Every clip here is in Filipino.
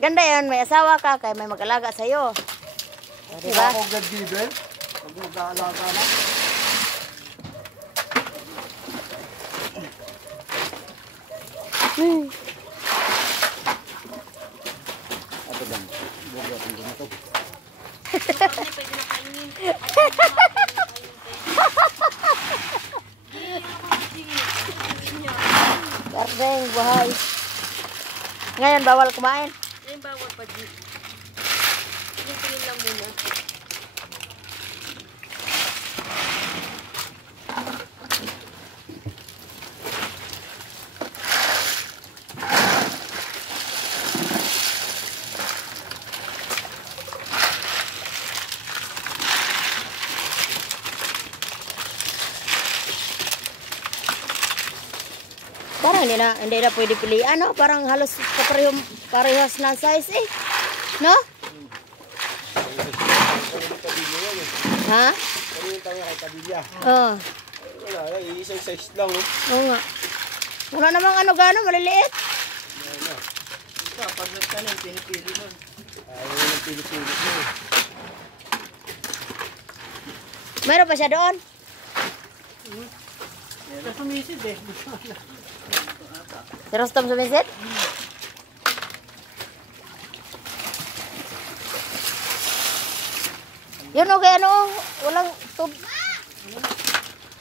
Ganda yan, may asawa ka, kaya may mag-alaga sa'yo. O, diba? Ako gad-given. Pag mag-aalaga na. Ito lang. Bugat ang ganito. Gardeng, buhay. Ngayon, bawal kumain. Ngayon, bawal pa, G. Tingin lang muna. Parang hindi na pwede pilihan, no? Parang halos parehas na size, eh. No? Ha? Ano yung tayo kay Kabilya? Oo. Wala, isang size lang. Oo nga. Wala namang ano gano'n, maliliit. Ito, pag nagtanim, pinipili nun. Ayaw yung pinipili nun. Mayroon pa siya doon? Meron sumisid eh. Si Rostom sumisid? Yun o, kaya ano, walang tub...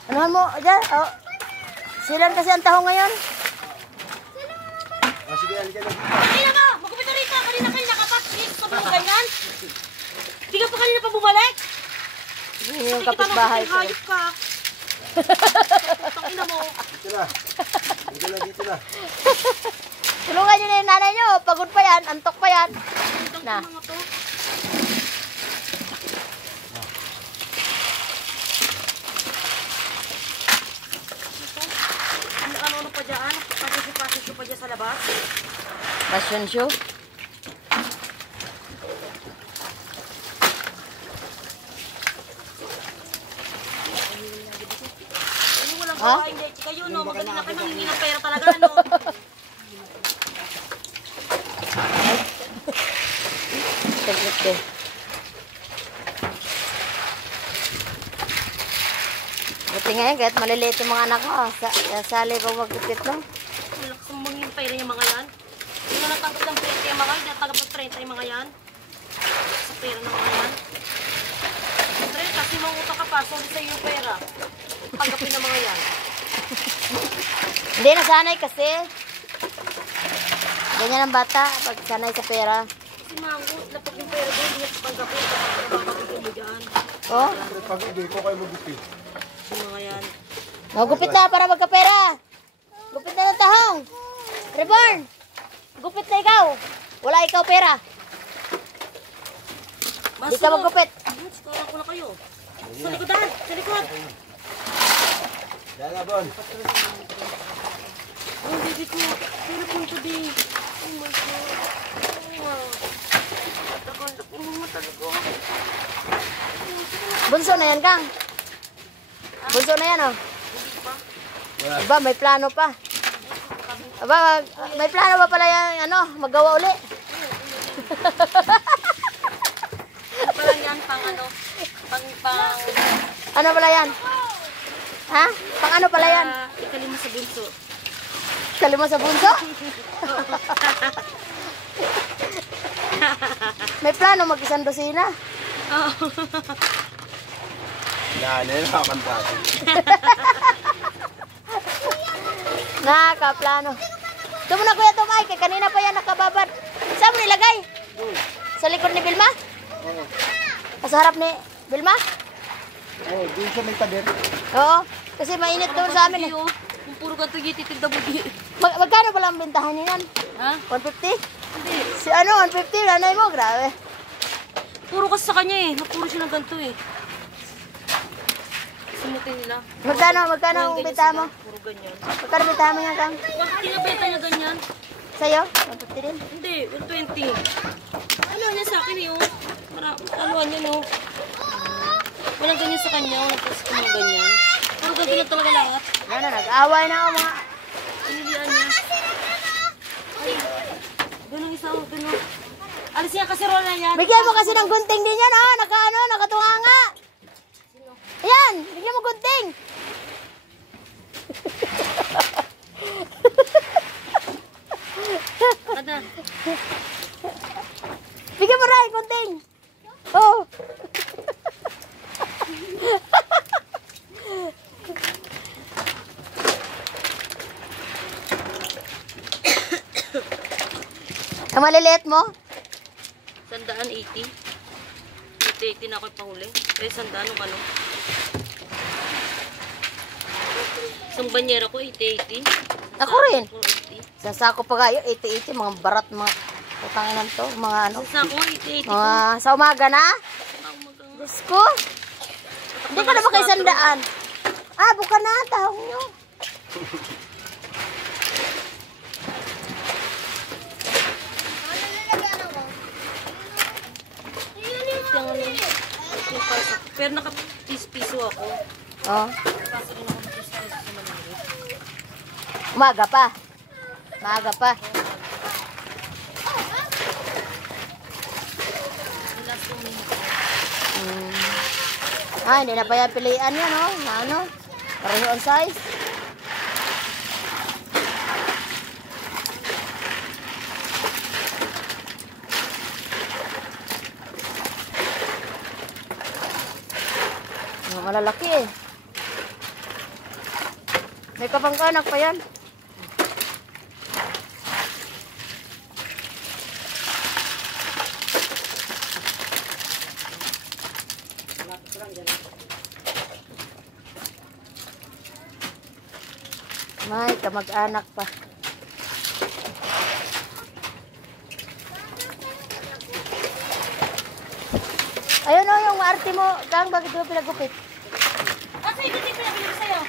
Anuhan mo, dyan, oh. Silan kasi ang taho ngayon. Sige, halika na. Kanina mo! Magkupit na rito! Kanina kayo nakapag-fix sa mga ganyan! Di ka pa kanina pa bumalik? Yun yung kapitbahay ko. Hayop ka! Tangina mo! Dito na. Dito na, dito na. Tulungan nyo na yung nanay nyo. Pagod pa yan, antok pa yan. Na. Mga to. Ano pa dyan? Pasisyo pa dyan sa labas? Fashion show. Walang Ha? gawa, hindi. Kayo, no? Magaling na kayo. Mangingi ng pera talaga, no? Sige. Buti ngayon, kahit maliliit yung mga anak mo, sali ko magkipit, no? Malakas ang mangingi ng pera yung mga yan. Hindi na natanggap ng 30 yung mga yan. Natanggap ng 30 yung mga yan. Sa pera ng mga yan. Siyempre, kasi manguta ka pa. Sorry sa'yo yung pera. Tanggapin ng mga yan. Hindi, nasanay kasi. Ganyan ang bata, pag sanay sa pera. Kasi mangut, lapag yung pera doon. Hindi niya tanggapin. Kapag nababagin mo dyan. Oh, Siyempre, pag hindi ko kayo magupit. Yung mga yan. magupit na para magkapera. Gupit na ng tahong. Reborn, gupit na ikaw. Wala ikaw pera. Di ka magupit. Sikaran ko na kayo. Sa likodan! Sa likod! Dala, Bon. Oh, baby ko. Pero punto din. Oh my God. Oh, tagal mo talaga. Bunso na yan, Kang. Bunso na yan, oh. Aba, may plano pa. Aba, may plano pa pala yan, ano, magawa uli. Parang yan pang ano? Pang Ano pala yan? Ha? Pang ano pala yan? ikalima sa bunso. Kalima sa bunso? May plano mag-isang dosina. Oo. Yan, nakakanta. Nakaplano. Ito mo na kuya Tomay, kay kanina pa yan nakababad. Saan mo nilagay? Sa likod ni Vilma? Oo. Sa harap ni Vilma? Oo, doon siya may pader. Oo, kasi mainit doon sa amin. Eh. Kung puro ganito gititid na bugi. Magkano pala ang bentahan niyo yan? Ha? 150? Hindi. Si ano, 150, nanay mo, grabe. Puro kasi sa kanya eh. Napuro siya ng ganito eh. Simutin nila. Magkano ang Ganyan bentahan mo? sila. Puro ganyan. Magkano bentahan mo yan, Kang? Tinabenta niya ganyan. Sa'yo? 150 din? Hindi, 120. Ano niya sa akin eh, oh. Ano niya, no? Walang ganyan sa kanya, walang kasi kung mga ganyan. Puro ganito na talaga lahat. Ano, nag-away na ako mga... Pinilian niya. Ay, ganun isa, ganun. Alis yan kasi rola yan. Bigyan mo kasi ng gunting din yan, oh. Nakatunga nga. Ayan, bigyan mo gunting. Ada. Bigyan mo rin, gunting. Oh. Ang maliliit mo? 180. 80 na ako pahuli. Kaya 100 ng ano. Isang banyera ko, 80. Ako rin. 80. Sa sako pa kayo, 80-80, mga barat, mga putanginan to, mga ano. Sa ako, 80. Mga, sa umaga na? Diyos ko. Hindi ka na ba kayo 100? Ah, buka na, tahong nyo. Pero naka-piso ako. Oh, Kaso rin ako piso sa maliliit. umaga pa. Maaga pa. Last 2 minutes. Ah, hindi na pa yan pilihan yan, oh. Na ano? Pareho on size. Mga malalaki eh. May kapangkanak pa yan. May kamag-anak pa. Ayun o, yung arte mo. Kang, bakit mo pinagupit? Asa ito din pinabili sa'yo?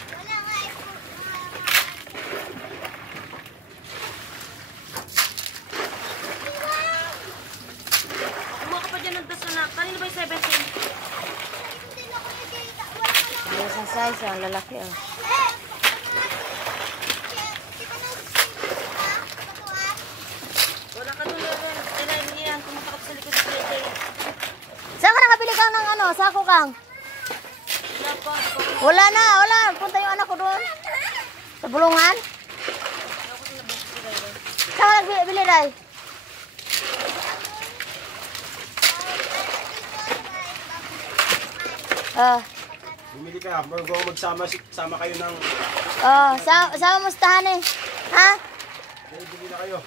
Kumuha ka pa dyan ng tas anak. Kanino ba yung 17? Isang size, ang lalaki oh. Wala ka doon. Kailangan yan. Kumatakap sa likod sa plate. Saan ka nakabili kang ng ano? Sako kang? Wala pa. Wala na, wala. Punta yung anak ko doon. Sa bulungan. Saan ka nagbili, Ray? Bumili ka, bago magsama kayo ng... Sama mustahan eh. Ha? Bumili na kayo.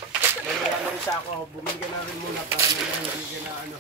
May wala na rin sa ako. Bumili ka na rin muna para hindi ka na ano.